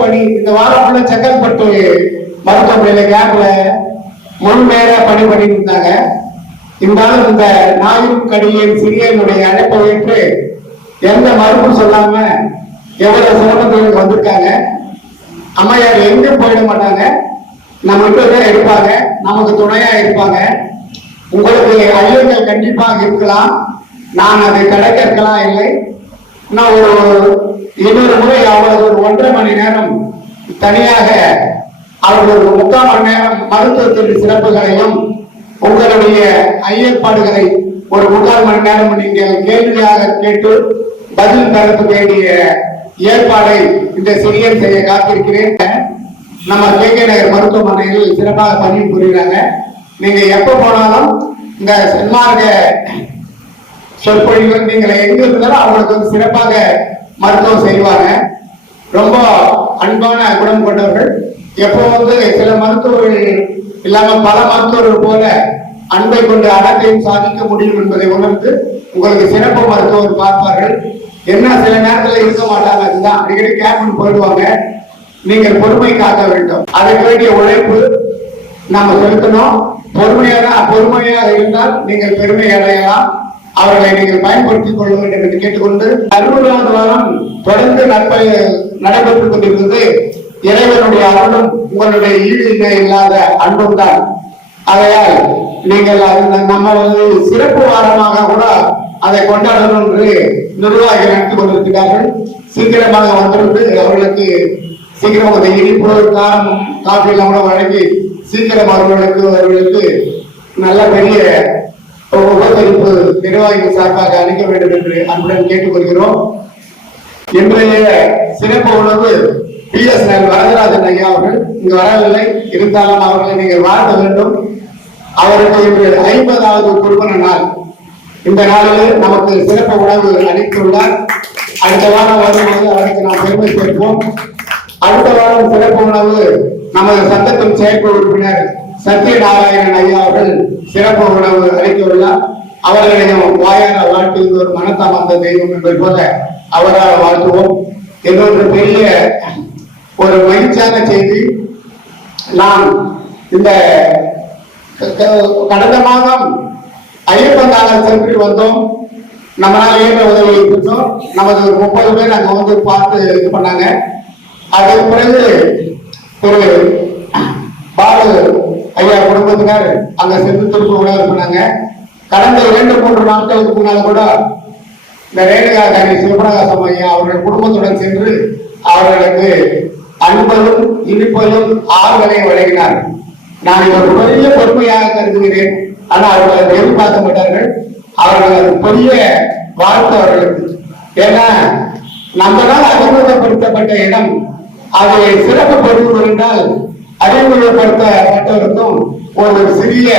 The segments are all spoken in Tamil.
பணி இந்த வாரம் ஃபுல்லா செங்கல்பட்டு மருத்துவமனையில கேப்ல முழு நேர பணி பண்ணிட்டு இருந்தாங்க. இருந்தாலும் இந்த நாயும் கடியின் சிறியனுடைய அழைப்பை ஏற்று எந்த மறுப்பும் சொல்லாம எவ்வளவு சிரமங்களுக்கு வந்திருக்காங்க. அம்மையார் எங்கும் போயிட மாட்டாங்க, நம்ம தான் இருப்பாங்க, நமக்கு துணையா இருப்பாங்க. உங்களுக்கு ஐயங்கள் கண்டிப்பாக இருக்கலாம், நான் அதை கிடைக்கலாம் இல்லை. நான் இன்னொரு முறை அவரது ஒரு 1.5 மணி நேரம் தனியாக அவர்கள் 3/4 மணி நேரம் மருத்துவத்தின் சிறப்புகளையும் உங்களுடைய ஐயப்பாடுகளை ஒரு 3/4 மணி நேரம் நீங்கள் கேள்வியாக கேட்டு பதில் தரத்து வேண்டிய ஏற்பாடை இந்த சிறியன் செய்ய காத்திருக்கிறேன். நம்ம கே.கே. நகர் மருத்துவமனையில் சிறப்பாக பணி புரிகிறாங்க. நீங்க எப்ப போனாலும் இந்த சன்மார்க்க சொற்பொழிவு நீங்கள் எங்க இருந்தாலும் அவங்களுக்கு வந்து சிறப்பாக மருத்துவம் செய்வாங்க. ரொம்ப அன்பான குணம் கொண்டவர்கள். எப்போ வந்து சில மருத்துவர்கள் இல்லாம பல மருத்துவர்கள் போல அன்பை கொண்டு அடத்தையும் சாதிக்க முடியும் என்பதை உணர்ந்து உங்களுக்கு சிறப்பு மருத்துவர் பார்ப்பார்கள். என்ன சில நேரத்தில் இருக்க மாட்டாங்க, அதுதான் அடிக்கடி கேப்னு போயிடுவாங்க. நீங்கள் பொறுமை காக்க வேண்டும், அதுக்கு வேண்டிய உழைப்பு நாம செலுத்தணும். பொறுமையாக இருந்தால் நீங்கள் பெருமை அடையலாம். அவர்களை நீங்கள் பயன்படுத்திக் கொள்ள வேண்டும் என்று கேட்டுக்கொண்டு 60வது வாரம் தொடர்ந்து நடைபெற்றுக் கொண்டிருந்தது. இறைவனுடைய அருளும் உங்களுடைய ஈடு இல்லாத அன்பும் தான். ஆகையால் நீங்கள் நம்ம சிறப்பு வாரமாக கூட அதை கொண்டாடணும் என்று நிர்வாகிகள் நடத்தி கொண்டிருக்கிறார்கள். சீக்கிரமாக வந்திருந்து அவர்களுக்கு சீக்கிரம் அந்த இனிப்பு காரம் காஃபி எல்லாம் கூட வழங்கி சீக்கிரம் அவர்களுக்கு நல்ல பெரிய உபசரிப்பு நிர்வாகிகள் சார்பாக அளிக்க வேண்டும் என்று அன்புடன் கேட்டுக்கொள்கிறோம். இன்றைய சிறப்பு உணவு பி.எஸ். வரதராஜன் ஐயா அவர்கள் இங்கு வரவில்லை, இருந்தாலும் அவர்களை நீங்கள் வாழ்த்த வேண்டும். அவருக்கு இன்று 50வது திருமண நாள். இந்த நாளில் நமக்கு சிறப்பு உணவு அளித்துள்ளார். அடுத்த வாரம் வரும்போது அவருக்கு நாம் பெருமை சேர்ப்போம். அடுத்த வாரம் சிறப்பு உணவு நமது சங்கத்தின் செயற்குழு உறுப்பினர் சத்யநாராயணன் ஐயா அவர்கள் சிறப்பு உணவு அளித்துள்ளார். அவர்களையும் வாயார வாழ்த்து ஒரு மனத்தாமந்த தெய்வம் என்பது போல அவரால் வாழ்த்துவோம். இன்னொன்று பெரிய ஒரு மகிழ்ச்சியான செய்தி, நாம் இந்த கடந்த மாதம் ஐயப்பன் சென்று வந்தோம். நம்மளால ஏற்ற உதவி இருந்தோம். நமது 30 பேர் அங்க வந்து பார்த்து இது பண்ணாங்க. அதற்கு பிறகு ஒரு பாலு ஐயா குடும்பத்தினர் அங்க சென்று திரும்ப உணவு பண்ணாங்க. கடந்த 2-3 நாட்களுக்கு முன்னால கூட இந்த ரேணுகா காரி சிவபிரகாசம் ஐயா அவர்கள் குடும்பத்துடன் சென்று அவர்களுக்கு அன்பையும் இனிப்பையும் ஆறுதலையும் வழங்கினார். நான் ஒரு பெரிய பொறுமையாக கருதுகிறேன். ஆனால் அவர்கள் அதை எதிர்பார்க்க மாட்டார்கள். அவர்கள் பெரிய வாழ்த்து அவர்களுக்கு. ஏன்னா நம்மளால் அறிமுகப்படுத்தப்பட்ட இடம் அதை சிறப்பு பதிவு என்றால் அறிமுகப்படுத்தப்பட்டவருக்கும் ஒரு சிறிய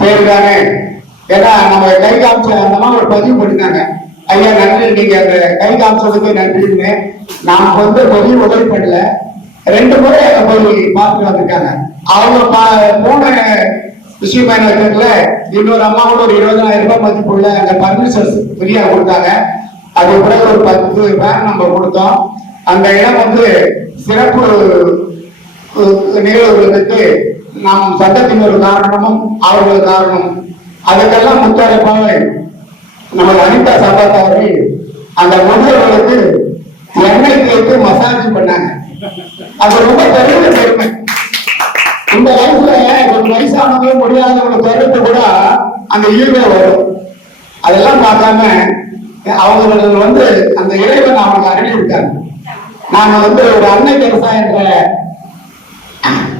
பேர் தானே. ஏன்னா நம்ம கை காமிச்ச அந்த ஒரு பதிவு பண்ணிட்டாங்க. ஐயா நன்றி, நீங்க அந்த கை காமிச்சதுக்கு நன்றின்னு. நாம் வந்து பெரிய உதவி பண்ணல, 2 முறை அங்க போய் பார்த்துட்டு வந்திருக்காங்க. அவங்க போன விஷயமா தெரியல. இன்னொரு அம்மா கூட ஒரு 20,000 ரூபாய் மதிப்புள்ள அந்த பர்மிஷன்ஸ் ஃப்ரீயா கொடுத்தாங்க. அது பிறகு ஒரு 10 பேர் நம்ம கொடுத்தோம். அந்த இடம் வந்து சிறப்பு நிகழ்வுகளுக்கு நம் சட்டத்தின் ஒரு காரணமும் அவர்கள் காரணம். அதுக்கெல்லாம் முத்தாய்ப்பாக நமது அனிதா சம்பத் அவர்கள் அந்த முதியவர்களுக்கு எண்ணெய் தேய்த்து மசாஜ் பண்ணாங்க. அது ரொம்ப பெரிய பெருமை. இந்த வயசுல ஒரு வயசானவங்க முடியாதவங்க தொடர்ந்து கூட அந்த ஈர்வை வரும். அதெல்லாம் பார்க்காம அவங்க வந்து அந்த இறைவன் அவங்க அறிவி விட்டாங்க. நாங்க வந்து ஒரு அன்னை தெரசா என்ற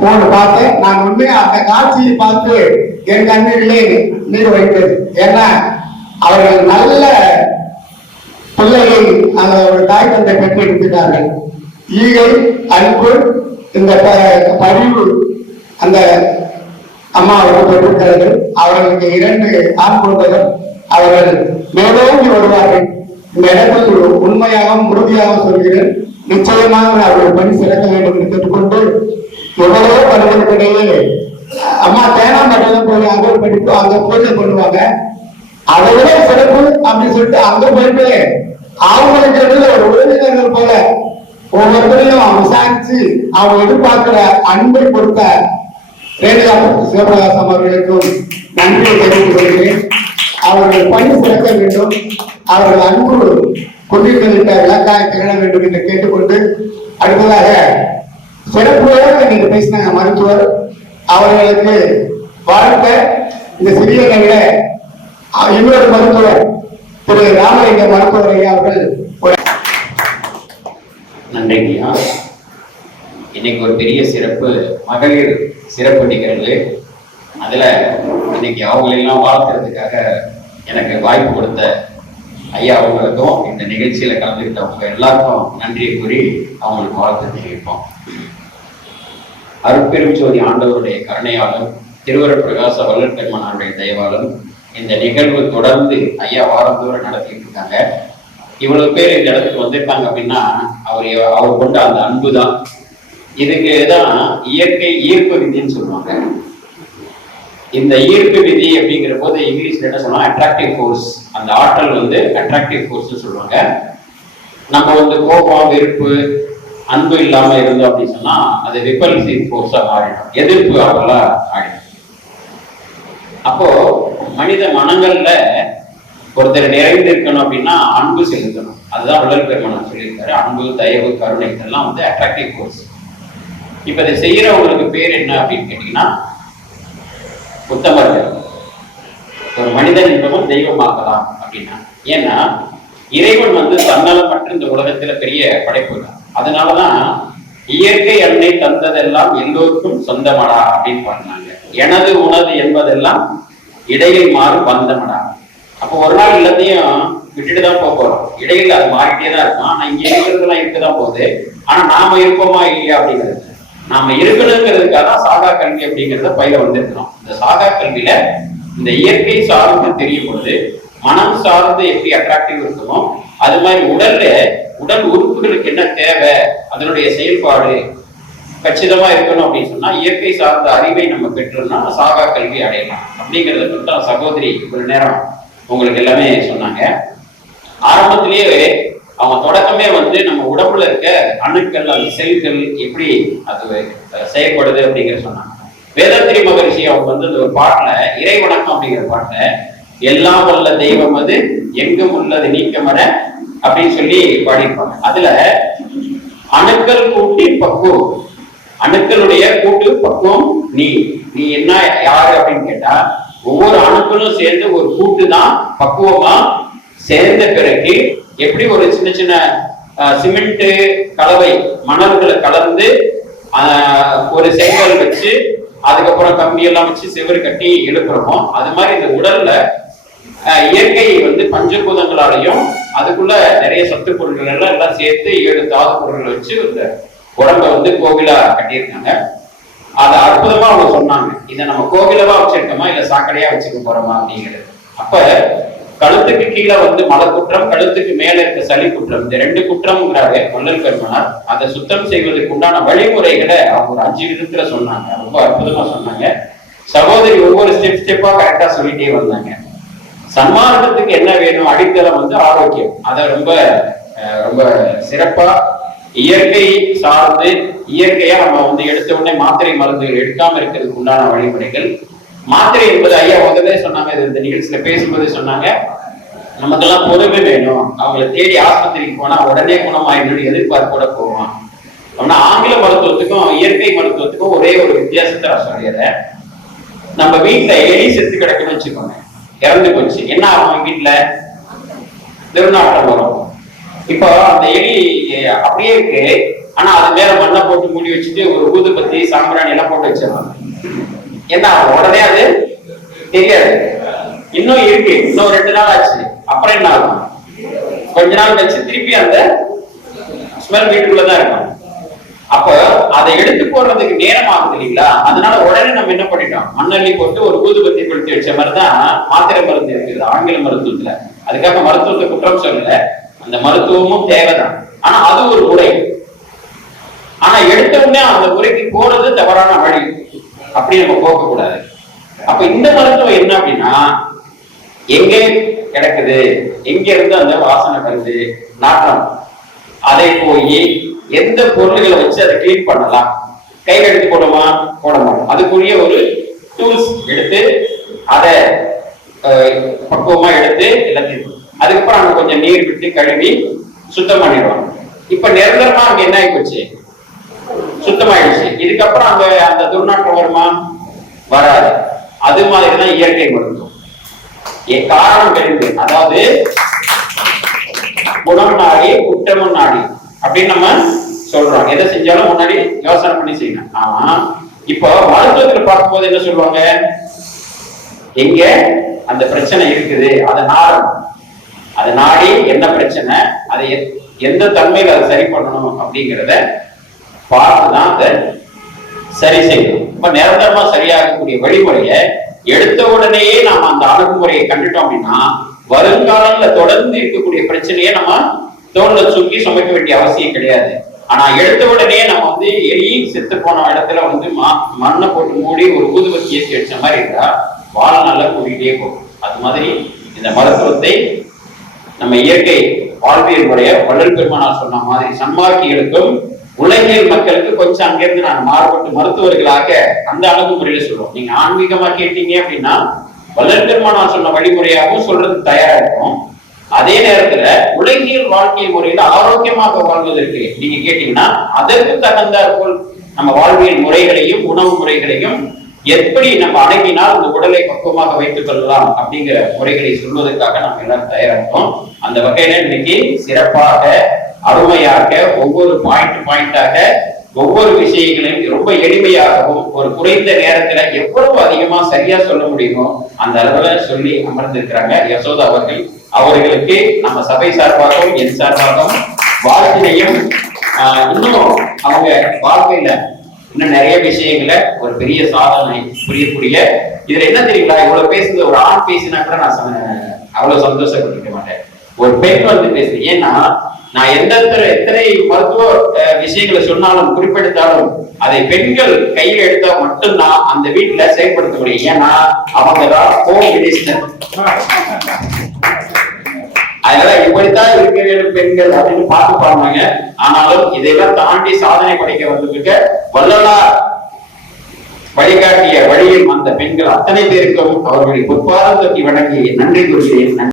ஒன்று பார்த்தேன். நான் உண்மையா அந்த காட்சியை பார்த்து என் கண்ணிலே நீர் வைத்தது. ஏன்னா அவர்கள் நல்ல பிள்ளையை அந்த ஒரு தாய் தந்தை பெற்று எடுத்துட்டார்கள். ஈகை, அன்பு, இந்த பரிவு அந்த அம்மா அவர்கள் பெற்றிருக்கிறார்கள். அவர்களுக்கு 2 ஆண் குழந்தைகள். அவர்கள் மேலோங்கி வருவார்கள். இந்த இடத்தில் உண்மையாகவும் உறுதியாகவும் சொல்கிறேன், நிச்சயமாக அவர்கள் பணி சிறக்க வேண்டும் என்று கேட்டுக்கொண்டு, எவ்வளவோ பணிகளுக்கிடையே அம்மா தேனாம்பட்டினம் போய் அங்கே படிப்பு அங்க பூஜை பண்ணுவாங்க. அதை விட சிறப்பு அப்படின்னு சொல்லிட்டு அங்க போயிட்டு அவங்களுக்கு ஒரு உறவினர்கள் போல ஒவ்வொருத்தரையும் விசாரிச்சு அவங்க எதிர்பார்க்கிற அன்பை கொடுத்த ரேணுகா சிவபிரகாசம் அவர்களுக்கும் நன்றியை தெரிவித்துக் கொள்கிறேன். அவர்கள் பணி சிறக்க வேண்டும், அவர்கள் அன்பு கொண்டிருக்கின்ற இலக்காக திகழ வேண்டும் என்று கேட்டுக்கொண்டு, அடுத்ததாக சிறப்புரையாக நீங்க பேசினாங்க மருத்துவர் அவர்களுக்கு வாழ்த்த இந்த சிறிய நிலையில இன்னொரு மருத்துவர் திரு ராமலிங்க மருத்துவர் ஐயா அவர்கள். நன்றிங்கய்யா. இன்னைக்கு ஒரு பெரிய சிறப்பு, மகளிர் சிறப்பு நிகழ்வு. அதுல இன்னைக்கு அவங்களெல்லாம் வாழ்த்துறதுக்காக எனக்கு வாய்ப்பு கொடுத்த ஐயா அவங்களுக்கும் இந்த நிகழ்ச்சியில கலந்துக்கிட்டவங்க எல்லாருக்கும் நன்றியை கூறி அவங்களுக்கு வாழ்த்து தெரிவிப்போம். அருட்பெரும் ஜோதி ஆண்டவருடைய கருணையாலும் திருவருட் பிரகாச வள்ளல் பெருமானாருடைய தயவாலும் இந்த நிகழ்வு தொடர்ந்து ஐயா வாரந்தோறும் நடத்திட்டு இருக்காங்க. இவ்வளவு பேர் இந்த இடத்துக்கு வந்திருக்காங்க அப்படின்னா அவர் கொண்ட அந்த அன்பு தான். இதுக்குதான் இயற்கை ஈர்ப்பு விதின்னு சொல்லுவாங்க. இந்த ஈர்ப்பு விதி அப்படிங்கிற போது இங்கிலீஷ்ல என்ன சொல்லுவாங்க, அட்ராக்டிவ் ஃபோர்ஸ். அந்த ஆற்றல் வந்து அட்ராக்டிவ் ஃபோர்ஸ் சொல்லுவாங்க. நம்ம வந்து கோபம், வெறுப்பு, அன்பு இல்லாம இருந்தோம் அப்படின்னு சொன்னா அது ரிப்பல்சிவ் ஃபோர்ஸா மாறிடும், எதிர்ப்பு ஆற்றலா ஆயிடும். அப்போ மனித மனங்கள்ல ஒருத்தர் நிறைந்து இருக்கணும் அப்படின்னா அன்பு செலுத்தணும். அதுதான் வள்ளல் பெருமானார் சொல்லியிருக்காரு. அன்பு, தயவு, கருணை இதெல்லாம் வந்து அட்ராக்டிவ் ஃபோர்ஸ். இப்ப இதை செய்யறவங்களுக்கு பேர் என்ன அப்படின்னு கேட்டீங்கன்னா உத்தமர்கள். ஒரு மனிதன் என்பவன் தெய்வமாக்கலாம் அப்படின்னா, ஏன்னா இறைவன் வந்து தன்னலமற்ற இந்த உலகத்துல பெரிய படைப்பு தான். அதனாலதான் இயற்கை அன்னை தந்ததெல்லாம் எல்லோருக்கும் சொந்தமடா அப்படின்னு பாடினாங்க. எனது உனது என்பதெல்லாம் இடையில் மாறும் பந்தமடா. அப்போ ஒரு நாள் எல்லாத்தையும் விட்டுட்டுதான் போறோம். இடையில அது மாறிட்டே தான் இருக்கும். ஆனா இங்க இருக்கிறதுலாம் இருக்கதான் போகுது. ஆனா நாம இருப்போமா இல்லையா அப்படிங்கிறது, நாம இருக்கணுங்கிறதுக்காக தான் சாகா கல்வி அப்படிங்கிறத பயில வந்திருக்கிறோம். இந்த சாகா கல்வியில இந்த இயற்கை சார்ந்து தெரியும் பொழுது மனம் சார்ந்து எப்படி அட்ராக்டிவ் இருக்குமோ அது மாதிரி உடல் உறுப்புகளுக்கு என்ன தேவை, அதனுடைய செயல்பாடு கச்சிதமா இருக்கணும் அப்படின்னு சொன்னா இயற்கை சார்ந்த அறிவை நம்ம பெற்றோம்னா சாகா கல்வி அடையலாம் அப்படிங்கிறத தொட்டா சகோதரி ஒரு நேரம் உங்களுக்கு எல்லாமே சொன்னாங்க. ஆரம்பத்திலேயே அவங்க தொடக்கமே வந்து நம்ம உடம்புல இருக்க அணுக்கள், அந்த செல்கள் எப்படி அது செயல்படுது அப்படிங்கிற சொன்னாங்க. வேதாத்திரி மகரிஷி அவங்க வந்து அந்த ஒரு பாட்டுல, இறை வணக்கம் அப்படிங்கிற பாட்டுல, எல்லாம் வல்ல தெய்வம் அது எங்கும் உள்ளது நீக்கமர அப்படின்னு சொல்லி பாடியிருப்பாங்க. அதுல அணுக்கள் கூட்டி பக்குவம், அணுக்களுடைய கூட்டு பக்குவம் நீ என்ன யாரு அப்படின்னு கேட்டா, ஒவ்வொரு அணுக்களும் சேர்ந்து ஒரு கூட்டு தான் பக்குவமா சேர்ந்த பிறகு எப்படி ஒரு சின்ன சின்ன சிமெண்ட் கலவை மணல்களை கலந்து ஒரு செங்கல் வச்சு அதுக்கப்புறம் கம்பி எல்லாம் வச்சு செவரு கட்டி எழுப்புறோமோ, அது மாதிரி இந்த உடல்ல இயற்கை வந்து பஞ்சபூதங்களாலையும் அதுக்குள்ள நிறைய சத்து பொருட்கள் எல்லாம் சேர்த்து 7 தாது பொருட்களை வச்சு இந்த உடம்ப வந்து கோவிலா கட்டியிருக்காங்க. அதை அற்புதமா அவங்க சொன்னாங்க. இதை நம்ம கோவிலவா வச்சிருக்கோமா இல்ல சாக்கடையா வச்சுக்க போறோமா அப்படிங்கிறது. அப்ப கழுத்துக்கு கீழே வந்து மலக்குற்றம், கழுத்துக்கு மேல இருக்க சளி குற்றம், இந்த 2 குற்றம்ங்கிறாரு வள்ளல் பெருமானார். அதை சுத்தம் செய்வதற்கு உண்டான வழிமுறைகளை அவங்க ஒரு 5 விதத்துல சொன்னாங்க. ரொம்ப அற்புதமா சொன்னாங்க. சகோதரி ஒவ்வொரு ஸ்டெப்பா கரெக்டா சொல்லிட்டே வந்தாங்க. சன்மார்க்கத்துக்கு என்ன வேணும், அடித்தளம் வந்து ஆரோக்கியம். அதை ரொம்ப ரொம்ப சிறப்பா இயற்கை சார்ந்து, இயற்கையா நம்ம வந்து எடுத்த உடனே மாத்திரை மருந்துகள் எடுக்காம இருக்கிறதுக்கு உண்டான வழிமுறைகள். மாத்திரை என்பது ஐயா முதலே சொன்னாங்க, இந்த நிகழ்ச்சியில பேசும்போதே சொன்னாங்க, நமக்கெல்லாம் பொறுமை வேணும். அவங்களை தேடி ஆஸ்பத்திரிக்கு போனா உடனே குணமாயிடும் எதிர்பார்ப்போட போவான். அப்படின்னா ஆங்கில மருத்துவத்துக்கும் இயற்கை மருத்துவத்துக்கும் ஒரே ஒரு வித்தியாசத்தை நான் சொல்லிடுறேன். நம்ம வீட்டுல எலி செத்து கிடக்குன்னு வச்சுக்கோங்க, இறந்து போச்சு, என்ன ஆகும்? வீட்டுல திருநாட்டம் வரும். இப்போ அந்த எலி அப்படியே இருக்கு, ஆனா அது மேல மண்ணை போட்டு மூடி வச்சுட்டு ஒரு ஊதுபத்தி சாம்பிராணி எல்லாம் போட்டு வச்சிடலாம். என்ன ஆகும்? உடனே அது தெரியாது. இன்னும் இருக்கு, இன்னும் 2 நாள் ஆச்சு, அப்புறம் என்ன ஆகும்? கொஞ்ச நாள் கழிச்சு திருப்பி அந்த ஸ்மெல் வீட்டுக்குள்ளதான் இருக்கும். அப்ப அதை எடுத்து போடுறதுக்கு நேரம் ஆகுது இல்லைங்களா? அதனால உடனே நம்ம என்ன பண்ணிட்டோம், மண்ணள்ளி போட்டு ஒரு ஊதுபத்தி கொளுத்தி வச்ச மாதிரிதான் மாத்திரை மருந்து இருக்குது ஆங்கில மருத்துவத்துல. அதுக்காக மருத்துவத்தை குற்றம் சொல்லல, அந்த மருத்துவமும் தேவைதான். ஆனா அது ஒரு முறை. ஆனா எடுத்த உடனே அந்த முறைக்கு போறது தவறான வழி. அப்படி நம்ம போக கூடாது. அப்ப இந்த மருத்துவம் என்ன அப்படின்னா, எங்கே கிடக்குது, எங்க இருந்து அந்த வாசனை வருது, நாற்றம், அதை போய் எந்த பொருள்களை வச்சு அதை கிளீன் பண்ணலாம், கையில் எடுத்து போடுமா போட மாட்டோம். அதுக்குரிய ஒரு டூல்ஸ் எடுத்து அதை பக்குவமா எடுத்து எல்லாத்தையும் அதுக்கப்புறம் அங்க கொஞ்சம் நீர் விட்டு கழுவி சுத்தம் பண்ணிடுவாங்க. இப்ப நிரந்தரமா அங்க என்ன ஆகி போச்சு, சுத்தமாயிடுச்சு. இதுக்கப்புறம் அங்க அந்த துர்நாற்றம் வருமா, வராது. அது மாதிரிதான் இயற்கை மருத்துவம். காரணம் தெரிந்து, அதாவது குணம் நாடி குற்றமும் நாடி அப்படின்னு நம்ம சொல்றோம். எதை செஞ்சாலும் முன்னாடி யோசனை பண்ணி செய்யணும். ஆனா இப்போ மருத்துவத்துல பார்க்கும்போது என்ன சொல்லுவாங்க, எங்க அந்த பிரச்சனை இருக்குது அதை நாடி என்ன பிரச்சனை, அதை எந்த தன்மையில அதை சரி பண்ணணும் அப்படிங்கிறத பார்த்துதான் அதை சரி செய்யணும். இப்ப நிரந்தரமா சரியாகக்கூடிய வழிமுறையை எடுத்த உடனேயே நாம அந்த அணுகுமுறையை கண்டுட்டோம் அப்படின்னா வருங்காலத்துல தொடர்ந்து இருக்கக்கூடிய பிரச்சனையை நம்ம தோல்ல சுக்கி சுமைக்க வேண்டிய அவசியம் கிடையாது. ஆனா எடுத்த உடனே நம்ம வந்து எலி செத்து போன இடத்துல வந்து மண்ணை போட்டு மூடி ஒரு ஊதுபத்தி ஏற்றி வச்ச மாதிரி இருந்தா வாழ் நல்லா கூட்டிகிட்டே போகும். அது மாதிரி இந்த மருத்துவத்தை நம்ம இயற்கை வாழ்வியல் முறைய வள்ளல் பெருமானார் சொன்ன மாதிரி சன்மார்க்கிகளுக்கும் உலகியல் மக்களுக்கு கொஞ்சம் அங்கிருந்து நான் மாறுபட்டு மருத்துவர்களாக அந்த அணுகுமுறையில சொல்லுவோம். நீங்க ஆன்மீகமா கேட்டீங்க அப்படின்னா வள்ளல் பெருமானார் சொன்ன வழிமுறையாகவும் சொல்றது தயாரா இருக்கும். அதே நேரத்துல உலகியல் வாழ்க்கை முறையில ஆரோக்கியமாக வாழ்வதற்கு நீங்க கேட்டீங்கன்னா அதற்கு தகுந்தாற் போல் நம்ம வாழ்வியல் முறைகளையும் உணவு முறைகளையும் எப்படி நம்ம அடங்கினால் அந்த உடலை பக்குவமாக வைத்துக் கொள்ளலாம் அப்படிங்கிற முறைகளை சொல்வதற்காக நம்ம எல்லாரும் தயாராகிறோம். அந்த வகையில இன்னைக்கு சிறப்பாக அருமையாக ஒவ்வொரு பாயிண்டாக ஒவ்வொரு விஷயங்களையும் ரொம்ப எளிமையாகவும் ஒரு குறைந்த நேரத்துல எவ்வளவு அதிகமா சரியா சொல்ல முடியுமோ அந்த அளவுல சொல்லி அமர்ந்திருக்கிறாங்க யசோதா அவர்களுக்கு நம்ம சபை சார்பாகவும் என் சார்பாகவும் வாழ்க்கையையும் இன்னும் அவங்க வாழ்க்கையில இன்னும் நிறைய விஷயங்களை ஒரு பெரிய சாதனை புரியக்கூடிய இதுல என்ன தெரியுங்களா, இவ்வளவு பேசுறது ஒரு ஆண் பேசினா கூட நான் அவ்வளவு சந்தோஷப்பட்டிருக்க மாட்டேன். ஒரு பெண் வந்து பேசுறேன். ஏன்னா நான் எத்தனை மருத்துவ விஷயங்களை சொன்னாலும் குறிப்பிட்டாலும் அதை பெண்கள் கையில் எடுத்தா மட்டும்தான் அந்த வீட்டுல செயல்படுத்த முடியும். ஏன்னா அவங்கதான் ஹோம் மினிஸ்டர். அதனால இப்படித்தான் இருக்க வேண்டும் பெண்கள் அப்படின்னு பார்த்து பாருங்க. ஆனாலும் இதையெல்லாம் தாண்டி சாதனை படைக்க வந்திருக்க வள்ளலார் வழிகாட்டிய வழியில் வந்த பெண்கள் அத்தனை பேருக்கும் அவர்களுடைய பொற்பாதம் தொட்டி வணங்கி நன்றி கூறுகிறேன்.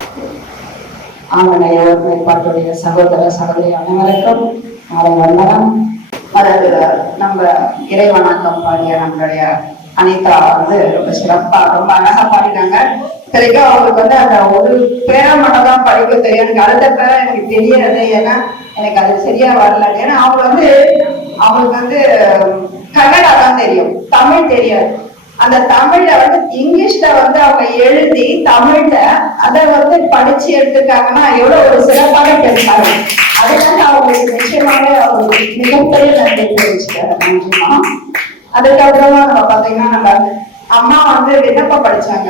பாட்டுடைய சகோதர சகோதரி அனைவருக்கும் வந்தனம். அதாவது நம்ம இறைவணக்கம் பாடிய நம்மளுடைய அனிதா வந்து ரொம்ப சிறப்பா ரொம்ப அழகா பாடினாங்க. சரிக்கா அவங்களுக்கு வந்து அந்த ஒரு பேரா மட்டும் தான் படிக்க தெரியும். எனக்கு அடுத்த பேரா எனக்கு தெரியாது, ஏன்னா எனக்கு அது சரியா வரல. ஏன்னா அவங்களுக்கு வந்து கன்னடா தான் தெரியும், தமிழ் தெரியாது. அந்த தமிழ்ல வந்து இங்கிலீஷ்ல வந்து அவங்க எழுதி தமிழ்ல அதை வந்து படிச்சு எடுத்துருக்காங்கன்னா எவ்வளவு ஒரு சிறப்பாக பேசுறாங்க. அதனால அவங்களுக்கு நிச்சயமாக அவங்களுக்கு மிகப்பெரிய நன்றி தெரிவிச்சுக்கிறேன். அதுக்கப்புறமா நம்ம பாத்தீங்கன்னா நம்ம அம்மா வந்து விண்ணப்பம் படிச்சாங்க.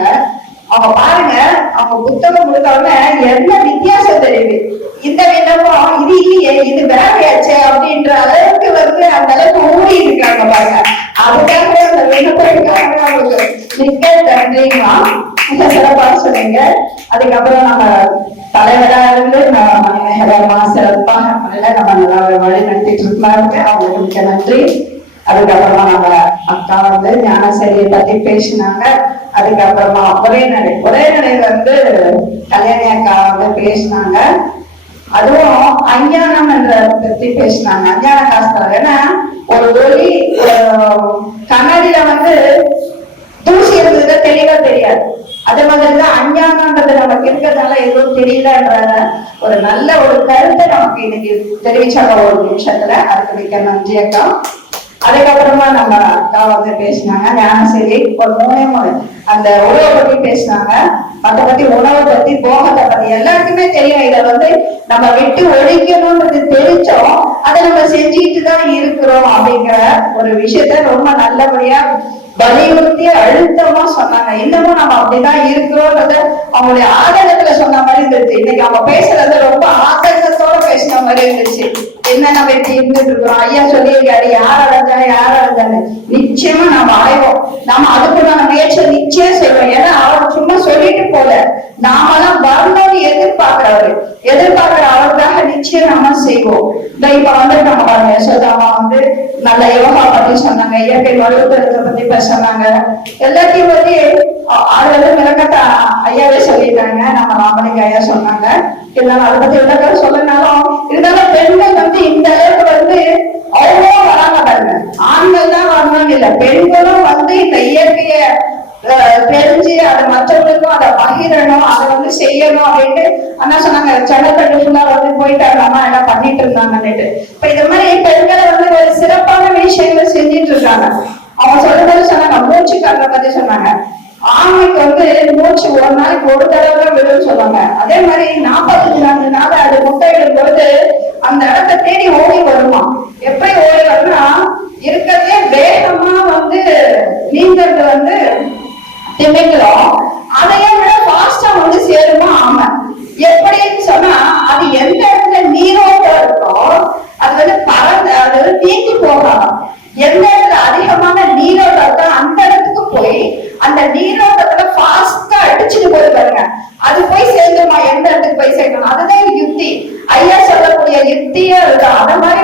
அவங்க பாருங்க, அவங்க புத்தகம் கொடுத்தவங்க என்ன வித்தியாசம் தெரியுது. இந்த விண்ணப்பம் இது இல்லையே, இது வேறையாச்சே அப்படின்ற அளவுக்கு வந்து அந்த அளவுக்கு ஊறி இருக்காங்க பாருங்க. அதுக்காக அந்த விண்ணப்பத்துக்காக அவங்களுக்கு மிக்க நன்றிமா, மிக சிறப்பாக சொன்னீங்க. அதுக்கப்புறம் நம்ம தலைவரா இருந்து மணிமேகலமா சிறப்பாக நம்ம நல்லா வழி நடத்திட்டு இருந்தாங்க. அவங்களுக்கு மிக்க நன்றி. அதுக்கப்புறமா நம்ம அக்கா வந்து ஞானசரியை பத்தி பேசினாங்க. அதுக்கப்புறமா உரைநடை வந்து கல்யாணி அக்கா வந்து பேசினாங்க. அதுவும் அஞ்ஞானம் என்ற பத்தி பேசினாங்க. அஞ்ஞான காஸ்தம், ஏன்னா ஒரு ஒளி கண்ணாடியில வந்து தூசி இருந்ததுல தெளிவா தெரியாது. அதே மாதிரிதான் அஞ்ஞானம்ன்றது நமக்கு இருக்கிறதுனால எதுவும் தெரியலன்ற ஒரு நல்ல ஒரு கருத்தை நமக்கு இன்னைக்கு தெரிவிச்சாங்க ஒரு நிமிஷத்துல. அதுக்கு மிக்க நன்றி அக்கா. அதுக்கப்புறமா நம்ம அக்கா வந்து பேசினாங்க ஞானசேரி ஒரு மூணு அந்த உணவை பத்தி பேசினாங்க. அதை பத்தி உணவை பத்தி போகத்தை பத்தி எல்லாருக்குமே தெரியும். இதை வந்து நம்ம விட்டு ஒழிக்கணும்ன்றது தெரிஞ்சோம், அதை நம்ம செஞ்சுட்டு தான் இருக்கிறோம் அப்படிங்கிற ஒரு விஷயத்த ரொம்ப நல்லபடியா வலியுறுத்தி அழுத்தமா சொன்னாங்க. இன்னமும் நம்ம அப்படிதான் இருக்கிறோம்ன்றத அவங்களுடைய ஆதங்கத்துல சொன்ன மாதிரி இருந்துச்சு. இன்னைக்கு அவங்க பேசுறது ரொம்ப ஆதங்கத்தோட பேசின மாதிரி இருந்துச்சு. என்ன நம்ம இப்படி இருந்துட்டு இருக்கிறோம், ஐயா சொல்லியிருக்காரு யார் அடைஞ்சானு நிச்சயமா நம்ம ஆய்வோம். நம்ம அதுக்குண்டான முயற்சியை நிச்சயம் செய்வோம். ஏன்னா அவர் சும்மா சொல்லிட்டு போல, நாமெல்லாம் வரணும்னு எதிர்பார்க்கிற அவருக்காக நிச்சயம் நாம செய்வோம். இப்ப வந்து நம்ம பாருங்க, யசோதாமா வந்து நல்ல யோகா பத்தி சொன்னாங்க, இயற்கை வலுப்படுத்த பத்தி பேசினாங்க. எல்லாத்தையும் வந்து அது வந்து விளக்கத்தை ஐயாவே சொல்லிட்டாங்க, நம்ம ராமலிங்க ஐயா சொன்னாங்க. இருந்தாலும் அதை பத்தி விளக்கம் சொல்லனாலும் இருந்தாலும் பெண்கள் வந்து இந்த அளவுக்கு வந்து அவ்வளோ வராங்க பாருங்க. ஆண்கள் தான் வரணும்னு இல்லை, பெண்களும் வந்து இந்த இயற்கைய தெரிஞ்சு அதை மற்றவங்களுக்கும் அதை பகிரணும், அதை வந்து செய்யணும் அப்படின்ட்டு அண்ணா சொன்னாங்க. சென்னப்பட்டு ஃபுல்லா வந்து போயிட்டாங்க, அம்மா என்ன பண்ணிட்டு இருந்தாங்கன்னுட்டு. இப்ப இந்த மாதிரி பெண்களை வந்து ஒரு சிறப்பான விஷயங்களை செஞ்சுட்டு இருக்காங்க. அவங்க சொல்லும்போது சொன்னாங்க, மூச்சு காற்ற பத்தி சொன்னாங்க. ஆண்மைக்கு வந்து மூச்சு ஒரு நாளைக்கு ஒரு தடவை விடுன்னு சொல்லுவாங்க. அதே மாதிரி 45 நாள் அது முட்டையிடும் பொழுது அந்த இடத்தை தேடி ஓடி வருமா. எப்படி ஓடி வரும்னா, இருக்கிறதே வேகமா வந்து நீங்கிறது வந்து திமிங்கலம், அதையே விட ஃபாஸ்டா வந்து சேருமா ஆமை. எப்படின்னு சொன்னா, அது எந்த இடத்துல நீரோட்டம் இருக்கோ அது வந்து பறந்து அது வந்து நீங்கி போகலாம். எந்த இடத்துல அதிகமான நீரோட்டம் இருக்கோ அந்த இடத்துக்கு போய் அந்த நீரோட்டத்துல ஃபாஸ்டா அடிச்சுட்டு போய் பாருங்க, அது போய் சேர்ந்துமா எந்த இடத்துக்கு போய் சேர்க்கணும். அதுதான் யுக்தி. ஐயா சொல்லக்கூடிய யுக்தியே அதுதான். அந்த மாதிரி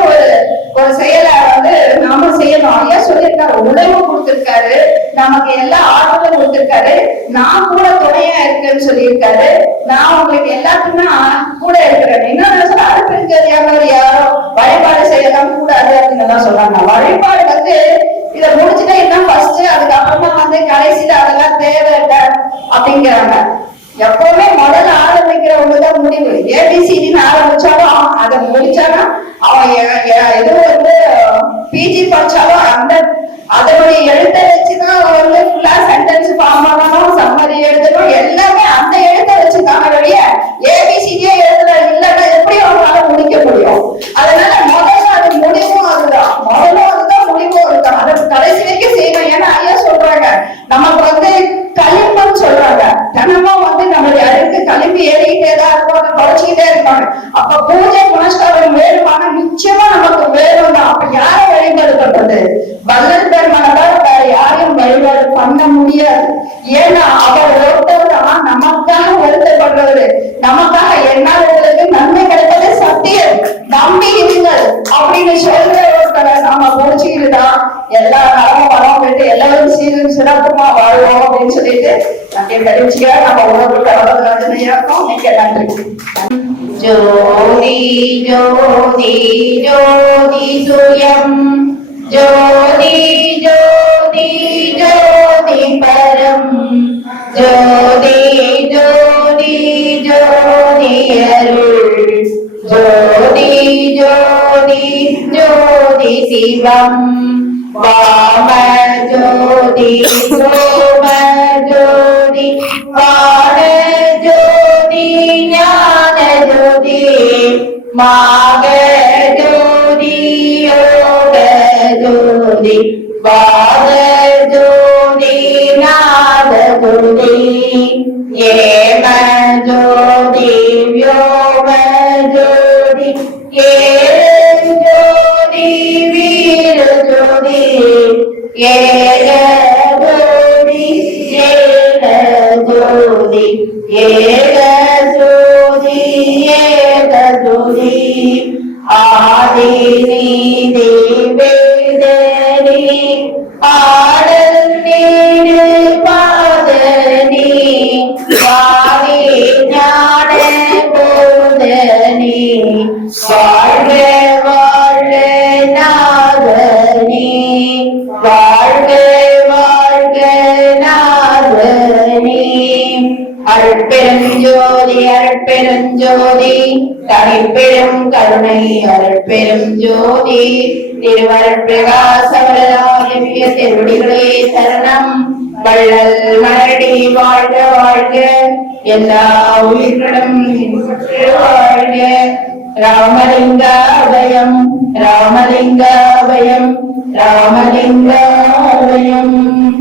ஒரு செயலை வந்து நாம செய்யணும். ஐயா சொல்லியிருக்காரு, உழைவு கொடுத்திருக்காரு, நமக்கு எல்லா ஆற்றலும் கொடுத்திருக்காரு, நான் கூட துணையா இருக்கேன்னு சொல்லியிருக்காரு. நான் உங்களுக்கு எல்லாத்துக்குமே கூட இருக்கிறேன். இன்னொன்னு சொல்ல, அறுப்பெருஞ்சதியாக யாரும் வழிபாடு செய்யலாம் கூடாது அப்படின்னு சொல்றாங்க. வழிபாடு வந்து இதை முடிச்சுட்டா இன்னும் ஃபர்ஸ்ட், அதுக்கப்புறமா வந்து கடைசியில அதெல்லாம் தேவையில்லை அப்படிங்கிறாங்க. எப்பவுமே முதல்ல ஆரம்பிக்கிறவங்கதான் முடிவு. ஏபிசிடின்னு ஆரம்பிச்சாலும் அதை முடிச்சாலும் அவன் எது வந்து பிஜி படிச்சாலும் அதனுடைய எழுத்தை வச்சுதான் வந்து ஃபுல்லா சென்டென்ஸ் ஃபார்ம் பண்ணணும், சம்மரி எழுதணும், எல்லாமே அந்த எழுத்தை வச்சுதான் வழிய ஏபிசிடியே எழுதுற இல்லைன்னா எப்படி அவங்களால முடிக்க முடியும். அதனால முதல்ல அது முடிவும் அதுதான், முதலும் அதுதான் முடிவும் அதுதான். அதை கடைசி வரைக்கும் செய்யணும். ஏன்னா ஐயா சொல்றாங்க, நமக்கு வந்து களிம்புன்னு சொல்றாங்க, தினமும் வந்து நம்மளுடைய அழுக்கு களிம்பு ஏறிக்கிட்டேதான் இருக்கும், அதை குறைச்சிக்கிட்டே இருப்பாங்க. அப்ப பூஜை புனஸ்காரம் வேணுமான நிச்சயமா நமக்கு வேணும் தான். அப்ப யாரை வழிபாடு பண்றது? வல்லல் பெருமானதால வேற யாரையும் வழிபாடு பண்ண முடியாது. ஏன்னா அவர் ஒருத்தர் தான் நமக்காக வருத்தப்படுறவரு, நமக்காக என்னாலுங்களுக்கு நன்மை கிடைப்பது சத்தியம், நம்பி இருங்கள் அப்படின்னு சொல்ற ஒருத்தரை நாம முடிச்சுக்கிட்டுதான் எல்லா நலமும் வளம் விட்டு எல்லாரும் சீரும் சிறப்புமா வாழ்வோம் அப்படின்னு சொல்லிட்டு நன்றி தெரிவிச்சுக்க. நம்ம உணவு வரதராஜனையாக்கும் மிக்க நன்றி. ஜோதி ஜோதி ஜோதி சுயம் ஜோதி ஜோதி ஜோதி பரம் ஜோதி ஜோதி ஜோதி அருள் ஜோதி ஜோதி ஜோதி சிவம் வாம ஜோதி சோம ஜோதி வான ஜோதி ஞான ஜோதி மாக ஜோதி யோக ஜோதி வாத ஜோதி நாத ஜோதி ஏம ஜோதி வியோம ஜோதி ஏழு ஜோதி வீர ஜோதி ஏக ஜோதி ஏக ஜோதி ஏக ஜோதி ஏக ஜோதி ஆதி நீதி வேதனி ஆடல் நீடு பாதனி வாரி ஞான போதனி வாழ்க வாழ்க நாதனி வாழ்க வாழ்க நாதனி அருட்பெருஞ்சோதி அருட்பெருஞ்சோதி தனிப்பெரும் கருணை அருட்பெரும் ஜோதி திருவருட்பிரகாசவரதாய திருவடிகளே சரணம். வள்ளல் மலடி வாழ்க வாழ்க, எல்லா உயிர்களும் வாழ்க. ராமலிங்க அபயம் ராமலிங்க அபயம் ராமலிங்க அபயம்.